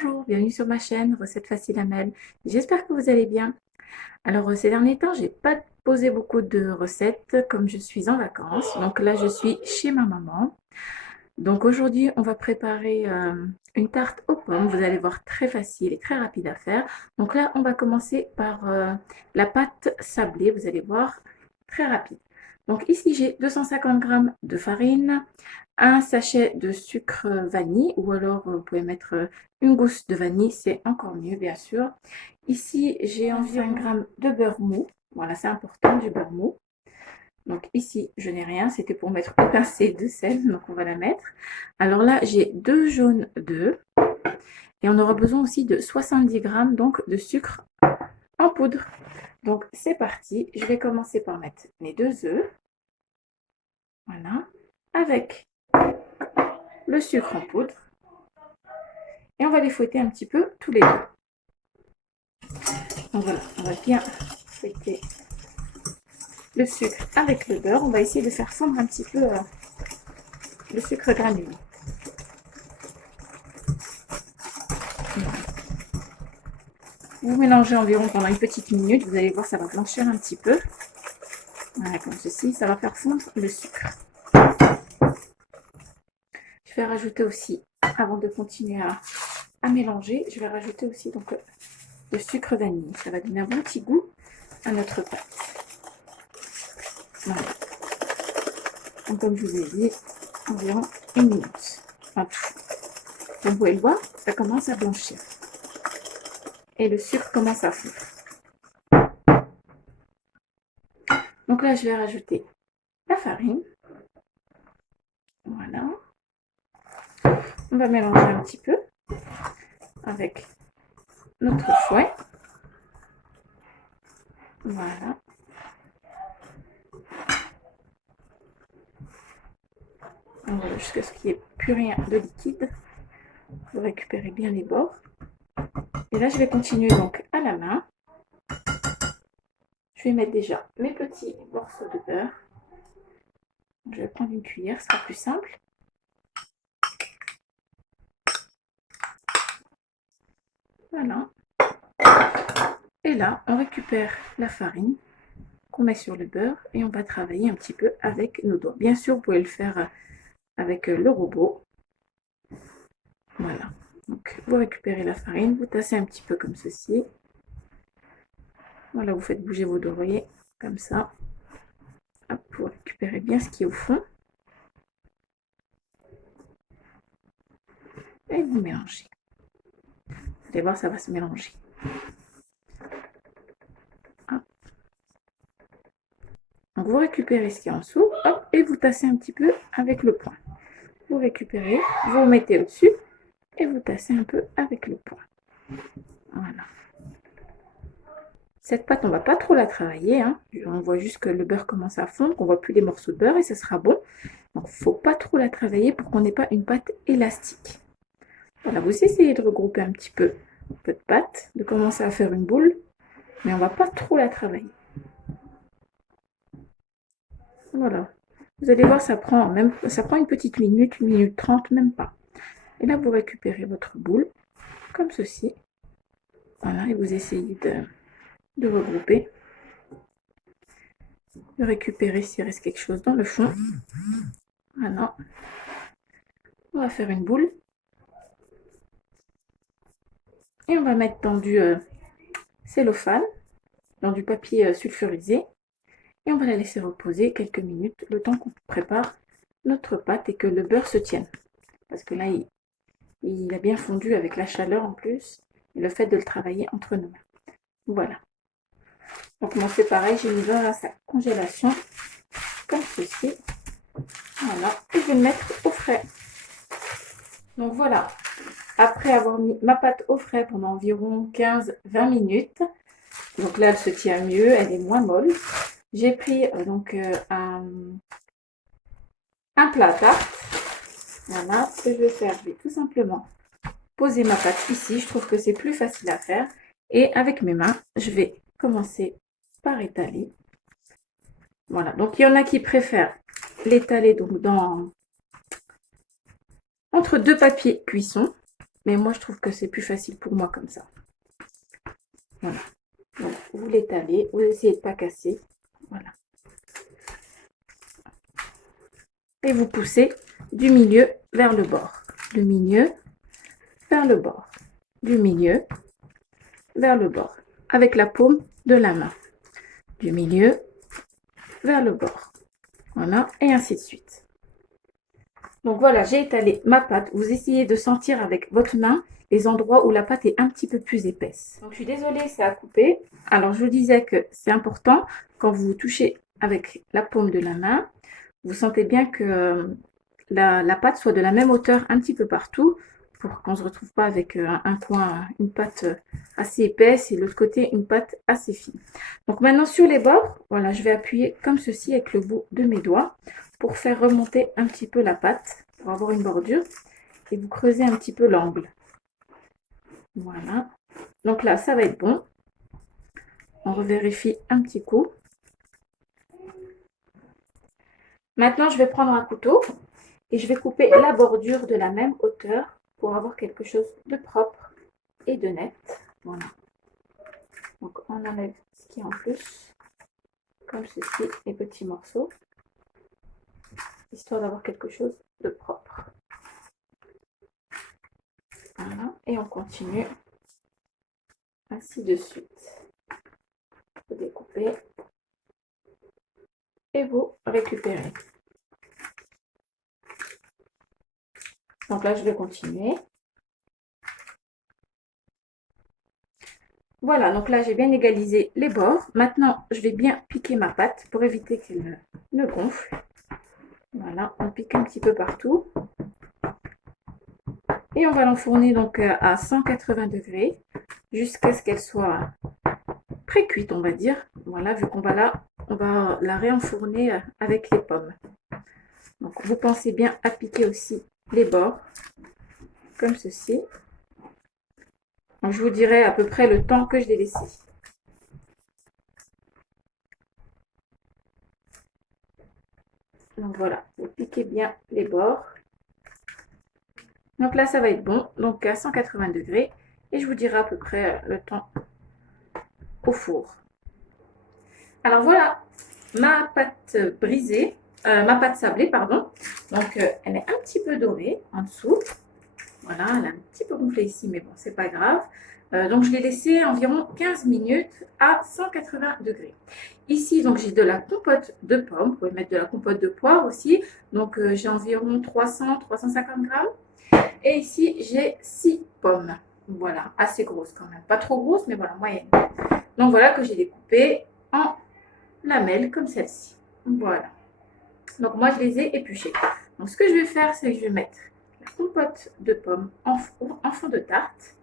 Bonjour, bienvenue sur ma chaîne Recettes Faciles Amel. J'espère que vous allez bien. Alors ces derniers temps, j'ai pas posé beaucoup de recettes comme je suis en vacances. Donc là, je suis chez ma maman. Donc aujourd'hui, on va préparer une tarte aux pommes. Vous allez voir, très facile et très rapide à faire. Donc là, on va commencer par la pâte sablée. Vous allez voir, très rapide. Donc ici, j'ai 250 g de farine, un sachet de sucre vanille, ou alors vous pouvez mettre une gousse de vanille, c'est encore mieux bien sûr. Ici, j'ai environ 5 g de beurre mou. Voilà, c'est important, du beurre mou. Donc ici, je n'ai rien, c'était pour mettre une pincée de sel, donc on va la mettre. Alors là, j'ai 2 jaunes d'œufs et on aura besoin aussi de 70 g donc de sucre en poudre. Donc c'est parti, je vais commencer par mettre mes 2 œufs. Voilà, avec le sucre en poudre. Et on va les fouetter un petit peu tous les deux. Donc voilà, on va bien fouetter le sucre avec le beurre. On va essayer de faire fondre un petit peu le sucre granulé. Vous mélangez environ pendant une petite minute. Vous allez voir, ça va blanchir un petit peu. Voilà, comme ceci, ça va faire fondre le sucre. Je vais rajouter aussi, avant de continuer à mélanger, je vais rajouter aussi donc le sucre vanille. Ça va donner un bon petit goût à notre pâte. Voilà. Donc, comme je vous ai dit, environ une minute. En tout. Vous pouvez le voir, ça commence à blanchir. Et le sucre commence à fondre. Donc là, je vais rajouter la farine. Voilà. On va mélanger un petit peu avec notre fouet. Voilà. Voilà, jusqu'à ce qu'il n'y ait plus rien de liquide. Vous récupérez bien les bords. Et là, je vais continuer donc à la main. Je vais mettre déjà mes petits morceaux de beurre. Je vais prendre une cuillère, ce sera plus simple. Voilà. Et là, on récupère la farine qu'on met sur le beurre et on va travailler un petit peu avec nos doigts. Bien sûr, vous pouvez le faire avec le robot. Voilà. Donc, vous récupérez la farine, vous tassez un petit peu comme ceci. Voilà, vous faites bouger vos doigts, voyez, comme ça. Hop, vous récupérez bien ce qui est au fond. Et vous mélangez. Vous allez voir, ça va se mélanger. Hop. Donc, vous récupérez ce qui est en dessous, hop, et vous tassez un petit peu avec le poing. Vous récupérez, vous mettez au-dessus, et vous tassez un peu avec le poing. Voilà. Cette pâte, on ne va pas trop la travailler. Hein. On voit juste que le beurre commence à fondre, qu'on ne voit plus les morceaux de beurre et ça sera bon. Donc, il ne faut pas trop la travailler pour qu'on n'ait pas une pâte élastique. Voilà, vous essayez de regrouper un petit peu votre pâte, de commencer à faire une boule, mais on ne va pas trop la travailler. Voilà. Vous allez voir, ça prend une petite minute, 1 minute 30, même pas. Et là, vous récupérez votre boule, comme ceci. Voilà, et vous essayez de regrouper, de récupérer s'il reste quelque chose dans le fond. Voilà. On va faire une boule. Et on va mettre dans du cellophane, dans du papier sulfurisé. Et on va la laisser reposer quelques minutes, le temps qu'on prépare notre pâte et que le beurre se tienne. Parce que là, il a bien fondu avec la chaleur en plus. Et le fait de le travailler entre nos mains. Voilà. Donc moi c'est pareil, j'ai mis dans sa congélation, comme ceci. Voilà. Et je vais le mettre au frais. Donc voilà. Après avoir mis ma pâte au frais pendant environ 15-20 minutes, donc là elle se tient mieux, elle est moins molle. J'ai pris un plat à tarte. Voilà, ce que je vais faire, je vais tout simplement poser ma pâte ici. Je trouve que c'est plus facile à faire. Et avec mes mains, je vais commencer par étaler. Voilà, donc il y en a qui préfèrent l'étaler donc entre deux papiers cuisson. mais moi je trouve que c'est plus facile pour moi comme ça. Voilà. Donc vous l'étalez, vous essayez de ne pas casser. Voilà. Et vous poussez du milieu vers le bord. Du milieu vers le bord. Du milieu vers le bord. Avec la paume de la main. Du milieu vers le bord. Voilà, et ainsi de suite. Donc voilà, j'ai étalé ma pâte. Vous essayez de sentir avec votre main les endroits où la pâte est un petit peu plus épaisse. Donc je suis désolée, ça a coupé. Alors je vous disais que c'est important quand vous touchez avec la paume de la main, vous sentez bien que la pâte soit de la même hauteur un petit peu partout pour qu'on ne se retrouve pas avec un coin, une pâte assez épaisse et l'autre côté une pâte assez fine. Donc maintenant sur les bords, voilà, je vais appuyer comme ceci avec le bout de mes doigts pour faire remonter un petit peu la pâte, pour avoir une bordure, et vous creusez un petit peu l'angle. Voilà. Donc là, ça va être bon. On revérifie un petit coup. Maintenant, je vais prendre un couteau et je vais couper la bordure de la même hauteur pour avoir quelque chose de propre et de net. Voilà. Donc, on enlève ce qui est en plus, comme ceci, les petits morceaux, histoire d'avoir quelque chose de propre. Voilà. Et on continue ainsi de suite. Vous découpez et vous récupérez. Donc là, je vais continuer. Voilà, donc là, j'ai bien égalisé les bords. Maintenant, je vais bien piquer ma pâte pour éviter qu'elle ne gonfle. Voilà, on pique un petit peu partout. Et on va l'enfourner donc à 180 degrés jusqu'à ce qu'elle soit pré-cuite, on va dire. Voilà, vu qu'on va la réenfourner avec les pommes. Donc, vous pensez bien à piquer aussi les bords, comme ceci. Donc, je vous dirai à peu près le temps que je l'ai laissé. Donc voilà, vous piquez bien les bords. Donc là, ça va être bon, donc à 180 degrés. Et je vous dirai à peu près le temps au four. Alors voilà, ma pâte brisée, ma pâte sablée, pardon. Donc elle est un petit peu dorée en dessous. Voilà, elle a un petit peu gonflé ici, mais bon, c'est pas grave. Donc je l'ai laissé environ 15 minutes à 180 degrés. Ici, donc j'ai de la compote de pommes. Vous pouvez mettre de la compote de poire aussi. Donc j'ai environ 300-350 grammes. Et ici, j'ai 6 pommes. Voilà, assez grosses quand même. Pas trop grosses, mais voilà, moyenne. Donc voilà que j'ai découpé en lamelles comme celle-ci. Voilà. Donc moi, je les ai épluchées. Donc ce que je vais faire, c'est que je vais mettre la compote de pommes en fond de tarte.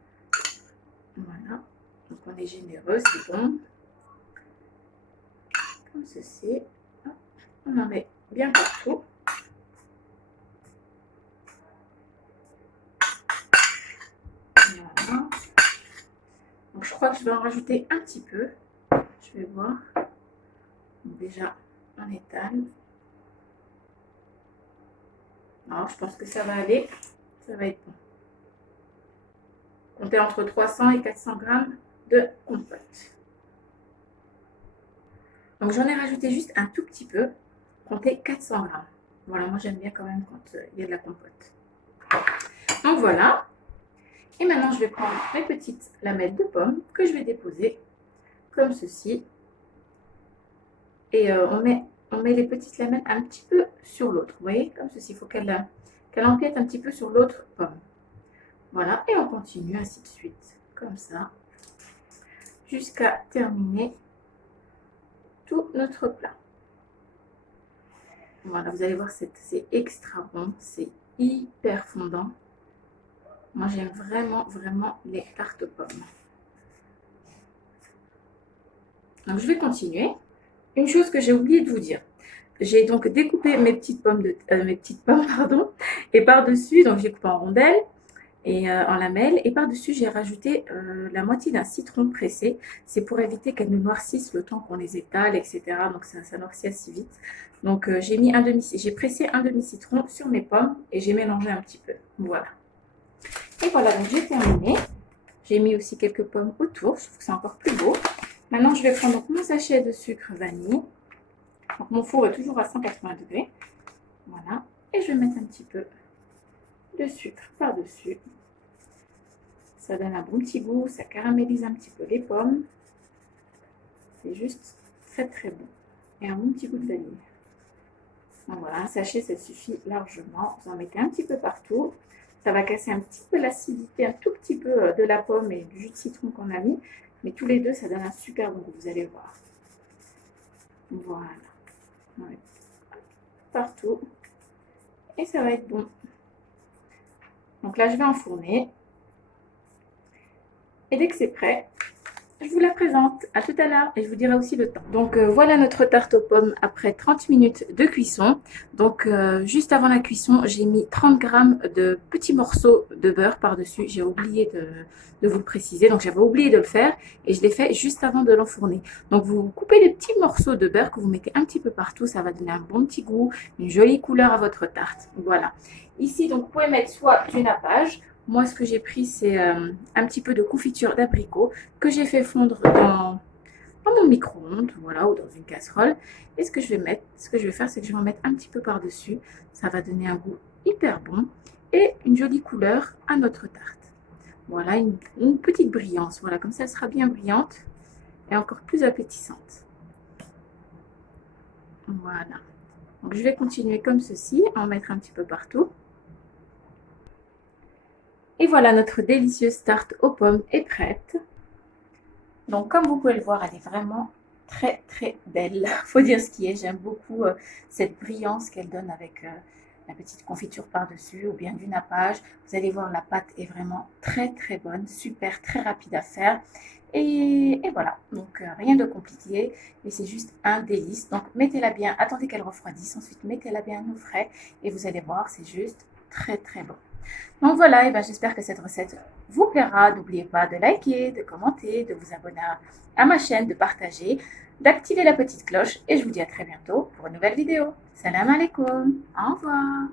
Voilà. Donc on est généreux, c'est bon. Comme ceci. On en met bien partout. Voilà. Donc je crois que je vais en rajouter un petit peu. Je vais voir. Donc déjà, on étale. Alors, je pense que ça va aller. Ça va être bon. Comptez entre 300 et 400 grammes de compote. Donc, j'en ai rajouté juste un tout petit peu. Comptez 400 grammes. Voilà, moi j'aime bien quand même quand il y a de la compote. Donc voilà. Et maintenant, je vais prendre mes petites lamelles de pommes que je vais déposer comme ceci. Et on met les petites lamelles un petit peu sur l'autre. Vous voyez, comme ceci. Il faut qu'elle empiète un petit peu sur l'autre pomme. Voilà, et on continue ainsi de suite, comme ça, jusqu'à terminer tout notre plat. Voilà, vous allez voir, c'est extra bon, c'est hyper fondant. Moi, j'aime vraiment, vraiment les tartes aux pommes. Donc, je vais continuer. Une chose que j'ai oublié de vous dire. J'ai donc découpé mes petites pommes, pardon, et par-dessus, donc j'ai coupé en rondelles et en lamelles. Et par-dessus, j'ai rajouté la moitié d'un citron pressé. C'est pour éviter qu'elles ne noircissent le temps qu'on les étale, etc. Donc ça noircit assez vite. Donc j'ai pressé un demi-citron sur mes pommes et j'ai mélangé un petit peu. Voilà. Et voilà, donc j'ai terminé. J'ai mis aussi quelques pommes autour, je trouve que c'est encore plus beau. Maintenant, je vais prendre donc mon sachet de sucre vanille. Donc, mon four est toujours à 180 degrés. Voilà. Et je vais mettre un petit peu de sucre par-dessus. Ça donne un bon petit goût, ça caramélise un petit peu les pommes. C'est juste très très bon. Et un bon petit goût de vanille. Donc voilà, un sachet, ça suffit largement. Vous en mettez un petit peu partout. Ça va casser un petit peu l'acidité, un tout petit peu de la pomme et du jus de citron qu'on a mis. Mais tous les deux, ça donne un super bon goût, vous allez voir. Voilà. Ouais. Partout. Et ça va être bon. Donc là, je vais enfourner. Et dès que c'est prêt, je vous la présente. À tout à l'heure et je vous dirai aussi le temps. Donc voilà notre tarte aux pommes après 30 minutes de cuisson. Donc juste avant la cuisson, j'ai mis 30 g de petits morceaux de beurre par-dessus. J'ai oublié de vous le préciser. Donc j'avais oublié de le faire et je l'ai fait juste avant de l'enfourner. Donc vous coupez les petits morceaux de beurre que vous mettez un petit peu partout. Ça va donner un bon petit goût, une jolie couleur à votre tarte. Voilà. Ici, donc vous pouvez mettre soit du nappage. Moi, ce que j'ai pris, c'est un petit peu de confiture d'abricot que j'ai fait fondre dans mon micro-ondes, voilà, ou dans une casserole. Et ce que je vais faire, c'est que je vais en mettre un petit peu par-dessus. Ça va donner un goût hyper bon et une jolie couleur à notre tarte. Voilà, une petite brillance. Voilà, comme ça, elle sera bien brillante et encore plus appétissante. Voilà. Donc, je vais continuer comme ceci, à en mettre un petit peu partout. Et voilà, notre délicieuse tarte aux pommes est prête. Donc, comme vous pouvez le voir, elle est vraiment très, très belle. Faut dire ce qui est. J'aime beaucoup cette brillance qu'elle donne avec la petite confiture par-dessus ou bien du nappage. Vous allez voir, la pâte est vraiment très, très bonne. Super, très rapide à faire. Et voilà, donc rien de compliqué. Et c'est juste un délice. Donc, mettez-la bien. Attendez qu'elle refroidisse. Ensuite, mettez-la bien au frais. Et vous allez voir, c'est juste très, très bon. Donc voilà, et ben j'espère que cette recette vous plaira. N'oubliez pas de liker, de commenter, de vous abonner à ma chaîne, de partager, d'activer la petite cloche. Et je vous dis à très bientôt pour une nouvelle vidéo. Salam alaikum. Au revoir.